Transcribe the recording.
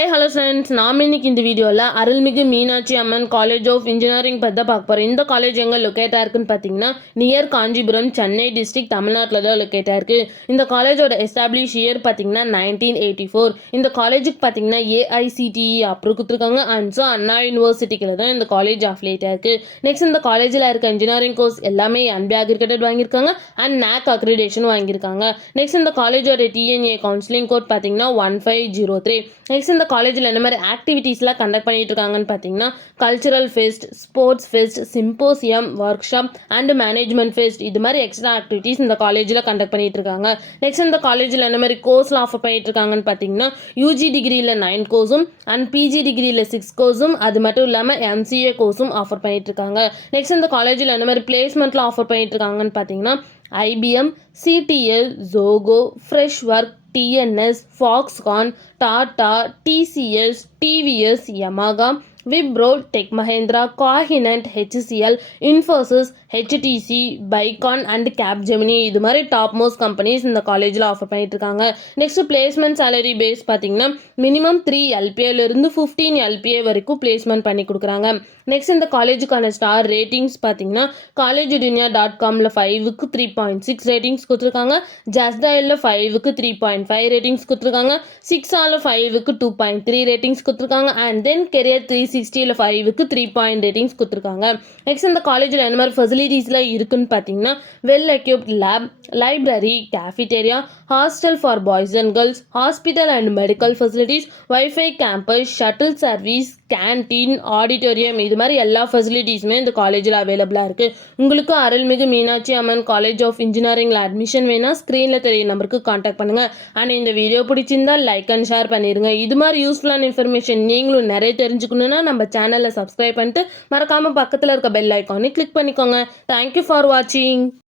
Hi hello friends, நாம் இன்னைக்கு இந்த வீடியோவில் அருள்மிகு Meenakshi Amman college of engineering பற்றி தான் பார்க்க போகிறோம். இந்த காலேஜ் எங்கே லொக்கேட் ஆயிருக்குன்னு பார்த்தீங்கன்னா நியர் காஞ்சிபுரம், சென்னை டிஸ்ட்ரிக்ட், தமிழ்நாட்டில் தான் லொக்கேட் ஆயிருக்கு. இந்த காலேஜோட எஸ்டாப்ளிஷ் இயர் பார்த்தீங்கன்னா 1984. இந்த காலேஜுக்கு பார்த்தீங்கன்னா ஏஐசிடிஇ அப்ரூவ் கொடுத்துருக்காங்க. அண்ட் ஸோ அண்ணா யூனிவர்சிட்டிக்கு தான் இந்த காலேஜ் அஃபிலியேட் ஆயிருக்கு. நெக்ஸ்ட் இந்த காலேஜில் இருக்க இன்ஜினியரிங் கோர்ஸ் எல்லாமே என்பி அக்ரிகேட்டட் வாங்கியிருக்காங்க அண்ட் NAC அக்ரிடேஷன் வாங்கியிருக்காங்க. நெக்ஸ்ட் இந்த காலேஜோட டிஎன்ஏ கவுன்சிலிங் கோட் பார்த்தீங்கன்னா 1503. நெக்ஸ்ட் இந்த காலேஜில் என்ன மாதிரி ஆக்டிவிட்டீஸ்லாம் கண்டக்ட் பண்ணிட்டு இருக்காங்கன்னு பார்த்தீங்கன்னா cultural fest, sports fest, symposium, workshop and management fest, இது மாதிரி எக்ஸ்ட்ரா ஆக்டிவிட்டீஸ் இந்த காலேஜில் கண்டக்ட் பண்ணிட்டு இருக்காங்க. நெக்ஸ்ட் இந்த காலேஜில் என்ன மாதிரி கோர்ஸ்லாம் ஆஃபர் பண்ணிட்டு இருக்காங்கன்னு பார்த்தீங்கன்னா யூஜி டிகிரியில் 9 கோர்ஸும் அண்ட் பிஜி டிகிரியில் 6 கோர்ஸும், அது மட்டும் இல்லாமல் எம்சிஏ கோர்ஸும் ஆஃபர் பண்ணிட்டு இருக்காங்க. நெக்ஸ்ட் இந்த காலேஜில் என்ன மாதிரி பிளேஸ்மெண்ட்லாம் ஆஃபர் பண்ணிட்டு இருக்காங்கன்னு பார்த்தீங்கன்னா IBM, CDL, Zoho, Freshworks, TNS, Foxconn, Tata, TCS, TVS, Yamaha, Wipro, Tech Mahindra, Cognizant, HCL, Infosys, HTC, Bicon and Capgemini, இது மாதிரி டாப் மோஸ்ட் கம்பெனிஸ் இந்த காலேஜில் ஆஃபர் பண்ணிட்டு இருக்காங்க. நெக்ஸ்ட் பிளேஸ்மெண்ட் சேலரி பேஸ் பார்த்தீங்கன்னா மினிமம் 3 LPAலேருந்து 15 LPA வரைக்கும் பிளேஸ்மெண்ட் பண்ணி கொடுக்குறாங்க. நெக்ஸ்ட் இந்த காலேஜுக்கான ஸ்டார் ரேட்டிங்ஸ் பார்த்தீங்கன்னா collegedunia.comல 5க்கு 3.6 ரேட்டிங்ஸ் கொடுத்துருக்காங்க, ஜஸ்டயலில் 5க்கு 3.5 ரேட்டிங்ஸ் கொடுத்துருக்காங்க, 6ஆல 5க்கு 2.3 ரேட்டிங்ஸ் கொடுத்துருக்காங்க அண்ட் தென் கெரியர் 360ல 5க்கு 3 ரேட்டிங்ஸ் கொடுத்துருக்காங்க. நெக்ஸ்ட் இந்த காலேஜில் என்ன மாதிரி ஃபெசிலிட்டிஸ்லாம் இருக்குன்னு பார்த்தீங்கன்னா well equipped lab, library, cafeteria, hostel for boys and girls, hospital and medical facilities, wifi campus, shuttle service, canteen, auditorium, இது மாதிரி எல்லா ஃபெசிலிட்டிஸுமே இந்த காலேஜில் அவைலபிளாக இருக்குது. உங்களுக்கு அருள்மிகு Meenakshi Amman college of இன்ஜினியரிங்கில் admission வேணால் ஸ்க்ரீனில் தெரிய நம்பருக்கு காண்டாக்ட் பண்ணுங்கள். அண்ட் இந்த வீடியோ பிடிச்சிருந்தா லைக் அண்ட் ஷேர் பண்ணிடுங்க. இது மாதிரி யூஸ்ஃபுல்லான இன்ஃபர்மேஷன் நீங்களும் நிறைய தெரிஞ்சுக்கணுன்னா நம்ம சேனலை சப்ஸ்கிரைப் பண்ணிட்டு மறக்காமல் பக்கத்தில் இருக்க பெல் ஐக்கானை கிளிக் பண்ணிக்கோங்க. தேங்க்யூ ஃபார் வாட்சிங்.